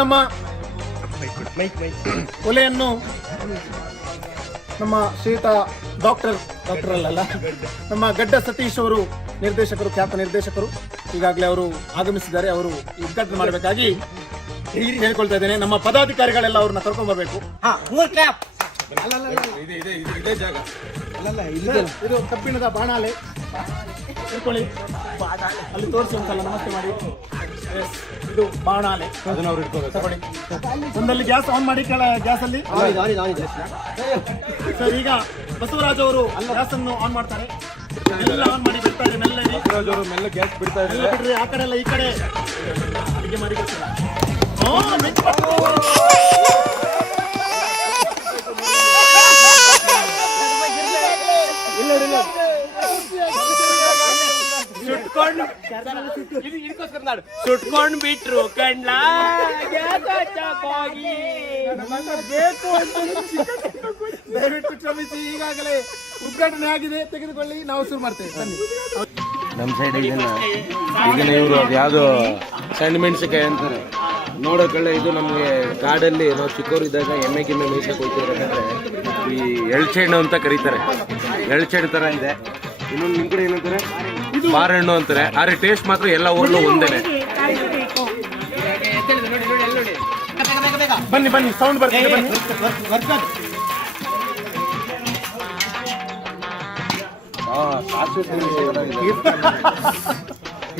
ನಮ್ಮ ಒಲೆಯನ್ನು ನಮ್ಮ ಶ್ರೀಯುತ ಡಾಕ್ಟರ್ ಅಲ್ಲ ನಮ್ಮ ಗಡ್ಡ ಸತೀಶ್ ಅವರು ನಿರ್ದೇಶಕರು, ಖ್ಯಾತ ನಿರ್ದೇಶಕರು, ಈಗಾಗಲೇ ಅವರು ಆಗಮಿಸಿದ್ದಾರೆ. ಅವರು ಉದ್ಘಾಟನೆ ಮಾಡಬೇಕಾಗಿ ಹೇಳ್ಕೊಳ್ತಾ ಇದ್ದೇನೆ. ನಮ್ಮ ಪದಾಧಿಕಾರಿಗಳೆಲ್ಲ ಅವ್ರನ್ನ ಕರ್ಕೊಂಡ್ ಬರ್ಬೇಕು. ಇದು ಕಬ್ಬಿಣದ ಬಾಣಾಲೆ ಇಟ್ಕೊಳ್ಳಿ, ಅಲ್ಲಿ ತೋರಿಸಿ ಒಂದ್ಸಲ ನಮಸ್ತೆ ಮಾಡಿ. ಇದು ಬಾಣಾಲೆ ತಗೊಳ್ಳಿ. ಒಂದಲ್ಲಿ ಗ್ಯಾಸ್ ಆನ್ ಮಾಡಿ, ಗ್ಯಾಸ್ ಅಲ್ಲಿ ಸರ್. ಈಗ ಬಸವರಾಜ್ ಅವರು ಗ್ಯಾಸ್ ಅನ್ನು ಆನ್ ಮಾಡ್ತಾರೆ. ಎಲ್ಲ ಆನ್ ಮಾಡಿ ಬಿಡ್ತಾರೆ, ಮೆಲ್ಲ ಗ್ಯಾಸ್ ಬಿಡ್ತಾರೆ. ಬಿಡ್ರಿ, ಆ ಕಡೆ ಎಲ್ಲ ಈ ಕಡೆ ಅಡಿಗೆ ಮಾಡಿ ಗೊತ್ತಿಲ್ಲ. ಸುಟ್ಕೊಂಡ್ ಬಿಟ್ರು ಕಂಡ್ಲ ದಯವಿಟ್ಟು ಕ್ಷಮಿಸಿ. ಈಗಾಗಲೇ ಉದ್ಘಾಟನೆ ಆಗಿದೆ, ತೆಗೆದುಕೊಳ್ಳಿ, ನಾವು ಶುರು ಮಾಡ್ತೇವೆ. ಬನ್ನಿ. ನಮ್ಮ ಸೈಡ್ ಇದನ್ನ ಇವರು ಅದು ಯಾವುದು ಸಣ್ಣ ಮೆಣಸಿಕಾಯಿ ಅಂತಾರೆ ನೋಡೋಕಳ್ಳೆ. ಇದು ನಮಗೆ ಕಾಡಲ್ಲಿ ನಾವು ಚಿಕ್ಕವರಿದ್ದಾಗ ಎಮ್ಮೆ ಗಿಮ್ಮೆ ಮೇಯ್ಸಕ್ಕೆ ಹೋಗ್ತಿರ್ಬೇಕಾದ್ರೆ ಈ ಎಳ್ಚೆಣ್ಣು ಅಂತ ಕರೀತಾರೆ. ಎಳ್ಚೆಣ್ಣು ಥರ ಇದೆ. ಇನ್ನೊಂದು ನಿಮ್ಮ ಕಡೆ ಏನಂತಾರೆ, ಬಾರೆಹಣ್ಣು ಅಂತಾರೆ. ಆದರೆ ಟೇಸ್ಟ್ ಮಾತ್ರ ಎಲ್ಲ ಊರಲ್ಲೂ ಒಂದೇನೆ. ಬನ್ನಿ ಬನ್ನಿ, ಸೌಂಡ್ ಬರ್ತೀನಿ, ಬನ್ನಿ.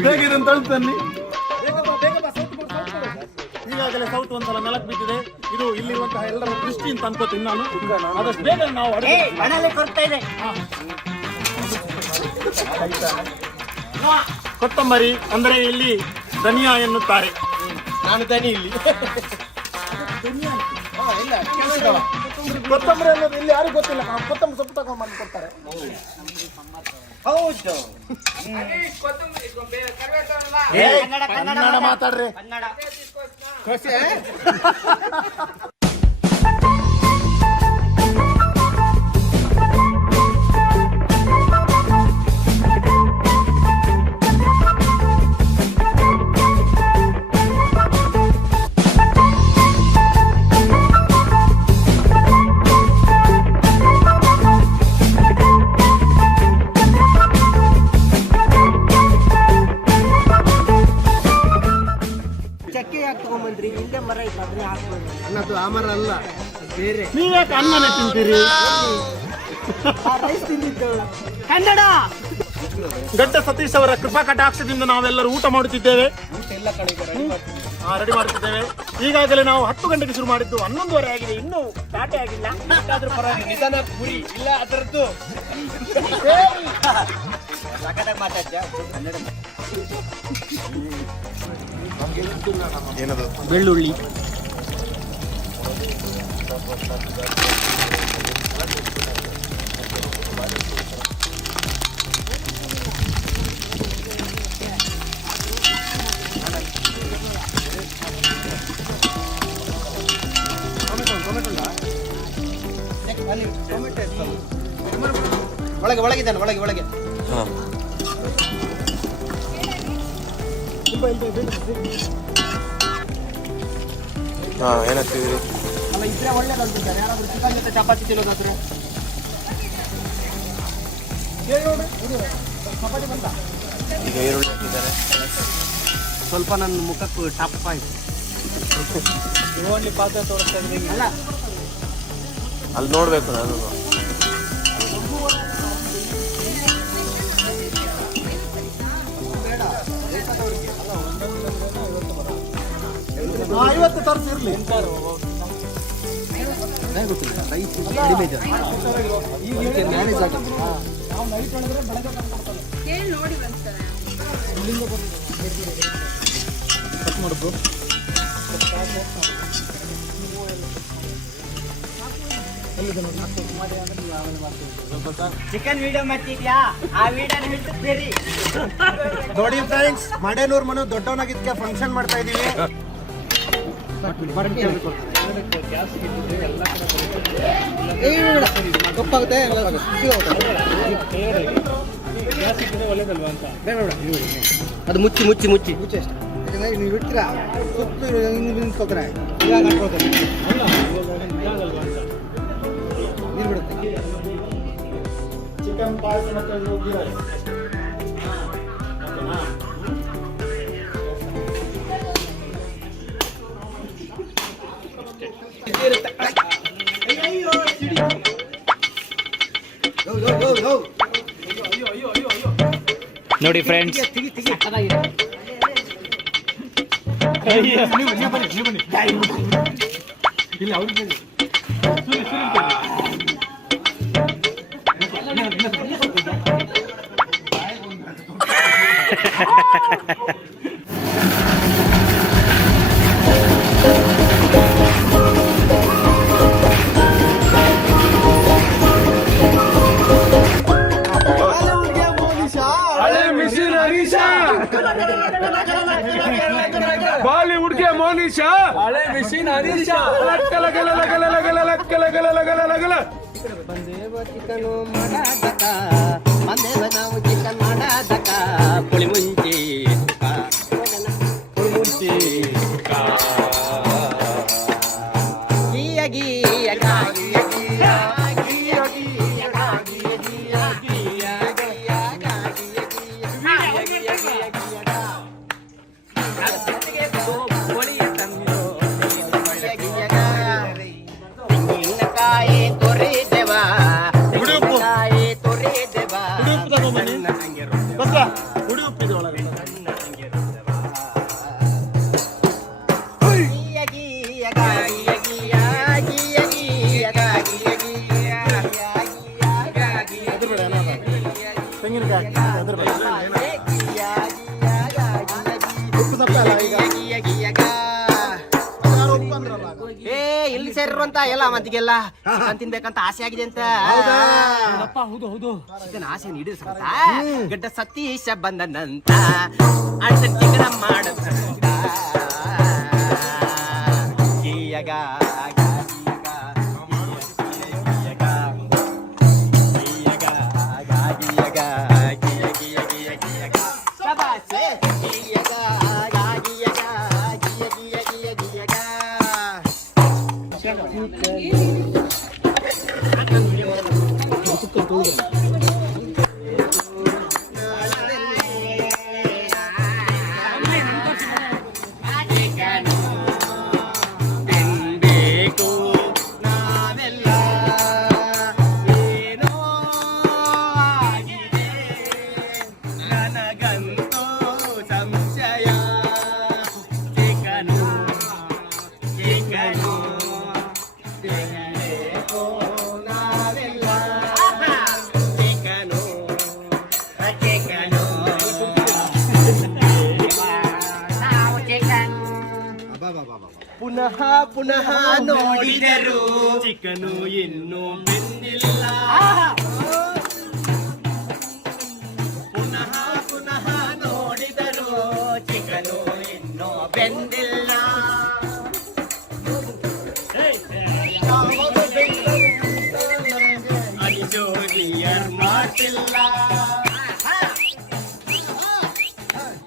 ಹೇಗಿದೆ ಅಂತ ಹೇಳ್ತಾನೆ. ಈಗಾಗಲೇ ಸೌಟ್ ಒಂದ್ಸಲ ನೆಲಕ್ಕೆ ಬಿದ್ದಿದೆ. ಇದು ಇಲ್ಲಿರುವಂತಹ ಎಲ್ಲರ ದೃಷ್ಟಿ ಅಂತ ಅನ್ಕೋತೀನಿ ನಾನು. ಆದಷ್ಟು ಬೇಗ ನಾವು ಕೊತ್ತಂಬರಿ ಅಂದರೆ ಇಲ್ಲಿ ಧನಿಯಾ ಎನ್ನುತ್ತಾರೆ. ನಾನು ದನಿ ಇಲ್ಲಿ ಕೊತ್ತಂಬರಿ ಅನ್ನೋದು ಇಲ್ಲಿ ಯಾರಿಗೂ ಗೊತ್ತಿಲ್ಲ. ಕೊತ್ತಂಬರಿ ಸೊಪ್ಪು ತಗೊಂಡು ಬಂದು ಕೊಡ್ತಾರೆ. ಹೌದು, ಕನ್ನಡ ಮಾತಾಡ್ರಿ. ಅನ್ನೋದು ಆಮರ ಅಲ್ಲ, ಬೇರೆ. ನೀವ್ಯಾಕೆ ಅನ್ನನೇ ತಿಂತೀರಿ? ಕನ್ನಡ ಗಡ್ಡ ಸತೀಶ್ ಅವರ ಕೃಪಾ ಕಟಾಕ್ಷದಿಂದ ನಾವೆಲ್ಲರೂ ಊಟ ಮಾಡುತ್ತಿದ್ದೇವೆ, ರೆಡಿ ಮಾಡುತ್ತಿದ್ದೇವೆ. ಈಗಾಗಲೇ ನಾವು 10 ಗಂಟೆಗೆ ಶುರು ಮಾಡಿದ್ದು, 11:30 ಆಗಿದೆ, ಇನ್ನೂ ಸ್ಟಾರ್ಟೇ ಆಗಿಲ್ಲ. ನಿಧಾನ ಪುರಿ ಇಲ್ಲ ಅದರದ್ದು ಬೆಳ್ಳುಳ್ಳಿ, ಒಳಗಿದ್ದಾನೆ, ಒಳಗೆ ಏನಾಗ್ತಿದ್ರಿ ಅಲ್ಲ, ಇದ್ರೆ ಒಳ್ಳೇದಂತಿದ್ದಾರೆ. ಯಾರಾದ್ರೂ ಚಿಕನ್ ಜೊತೆ ಚಪಾತಿ ತಿನ್ನೋದಾದ್ರೆ ಚಪಾತಿ ಬಂತ. ಈಗ ಈರುಳ್ಳಿ ಹಾಕಿದ್ದಾರೆ. ಸ್ವಲ್ಪ ನನ್ನ ಮುಖಕ್ಕೂ ಟಪ್ ಆಯ್ತು. ಪಾತ್ರ ತೋರಿಸ್ತಾ ಇದ್ರೆ ಅಲ್ಲ, ಅಲ್ಲಿ ನೋಡ್ಬೇಕು ನಾನು. 50 ತರಿಸಿರ್ಲಿ. ಚಿಕನ್ ವಿಡಿಯೋ ಮಾಡ್ತಿದ್ಯಾ? ಆ ವಿಡಿಯೋ ಬಿಟ್ಟಿದ್ದೀರಿ ನೋಡಿ ಫ್ರೆಂಡ್ಸ್, ಮಡೇನೂರ್ ಮನೆ ದೊಡ್ಡವನಾಗಿದ್ಕೆ ಫಂಕ್ಷನ್ ಮಾಡ್ತಾ ಇದೀವಿ. ಅದು ಮುಚ್ಚಿ ಮುಚ್ಚಿ ಮುಚ್ಚಿ ಮುಚ್ಚಿ ಅಷ್ಟೇ. ನೀವು ಬಿಡ್ತೀರಾ ಸುತ್ತು ಹಿಂಗೆ ನಿಂತ್ಕೋತಾರೆ ಇವಾಗ ಹಾಕೋತಾರೆ ನೀರು ಬಿಡುತ್ತೆ ಚಿಕನ್ ಪಾಯಸ ಮತ್ತೆ ಗೀ ರೈಸ್ ನೋಡಿ ಫ್ರೆಂಡ್ಸ್, ಬಾಲಿವುಡ್ ಗೆ ಮೋನಿಶಾ, ಹಳೆ ಮಿಷಿನ್ ಹರೀಶಾ, ಬಂದೇವ ಚಿಕನು ಮಾಡಾದಕ ಬಂದೇವ ನಾವು ಚಿಕನ್ ಮಾಡಾದಕ ಪುಳಿ ಮುಂಚಿ ಗೀಯ ಗೀಯ ಗಾಗಿಯ ಗೀಯ ಗೀಯ ಗೀಯ ಗಾಗಿಯ ಗೀಯ ಗೀಯ ಗೀಯ ಗಾಗಿಯ ಗೀಯ ಗೀಯ ಗೀಯ ತೆಂಗಿನಕಾಯಿ ತೊರೆದೆವ ತೆಂಗಿನಕಾಯಿ ತೊರೆದೆವ ಹುಡಿ ಉಪ್ಪಿದೆ ಒಳಗೆ ಗೀಯ ಗೀಯ ಗಾಗಿಯ ಗೀಯ ಗೀಯ ಗೀಯ ಗಾಗಿಯ ಗೀಯ ಅದ್ರ ಬೇಡ ತೆಂಗಿನಕಾಯಿ ಅದ್ರ ಬೇಡ ಉಪ್ಪು ಸಪ್ಪ ಅಲ್ಲ ಈಗ ಉಪ್ಪು ಅಂದ್ರಲ್ಲ ಏ ಇಲ್ಲಿ ಸೇರಿರುವಂತ ಎಲ್ಲ ಮಂದಿಗೆಲ್ಲ ಚಿಕನ್ ತಿನ್ಬೇಕಂತ ಆಸೆ ಆಗಿದೆ ಅಂತ ಹೌದು ಚಿಕನ್ ಆಸೆ ನೀಡಿಸ್ಕೊಂತ ಗಡ್ಡ ಸತೀಶ ಬಂದನಂತ ಅಣ್ಣ ಚಿಕನ್ ಮಾಡಂತ ಗೀಯಗ ಪುನಃ ಪುನಃ ನೋಡಿದರು ಚಿಕನು ಇನ್ನೂ ಬೆಂದಿಲ್ಲ ಪುನಃ ಪುನಃ ನೋಡಿದರು ಚಿಕನು ಇನ್ನೂ ಬೆಂದಿಲ್ಲ ಅನಿಜೋರಿಯರ್ ಮಾಡಿಲ್ಲ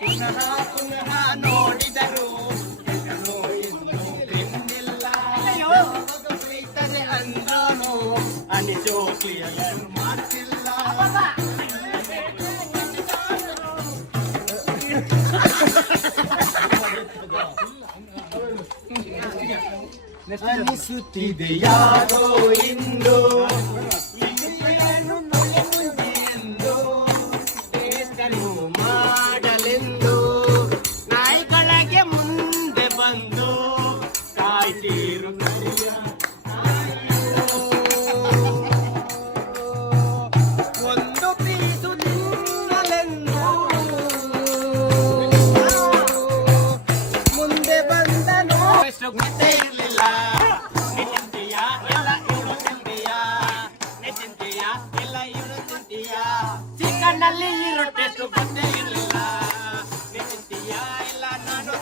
ಪುನಃ ಪುನಃ ನೋಡಿದರು ಅಂದ್ರೂ ಅನಿಜೋರಿಯರ್ ಮಾಡ್ತಿಲ್ಲ ಅನಿಸುತ್ತಿದೆ ಯಾರೋ ಇಂದು ಮಾಡಲೆಂದು ನಾಯಿಗಳಿಗೆ ಮುಂದೆ ಬಂದು ಕಾಯ್ತೀರು ಒಂದು ಪೀಸು ತಿನ್ನಲೆಂದು ಮುಂದೆ ಬಂದನು ಗೊತ್ತೇ ಇರಲಿಲ್ಲ ಚಿಕನ್ನಲ್ಲಿ ಇರೋ ಟೇಸ್ಟ್ ಗೊತ್ತೇ ಇರಲಿಲ್ಲ ಎಲ್ಲ ನಾನು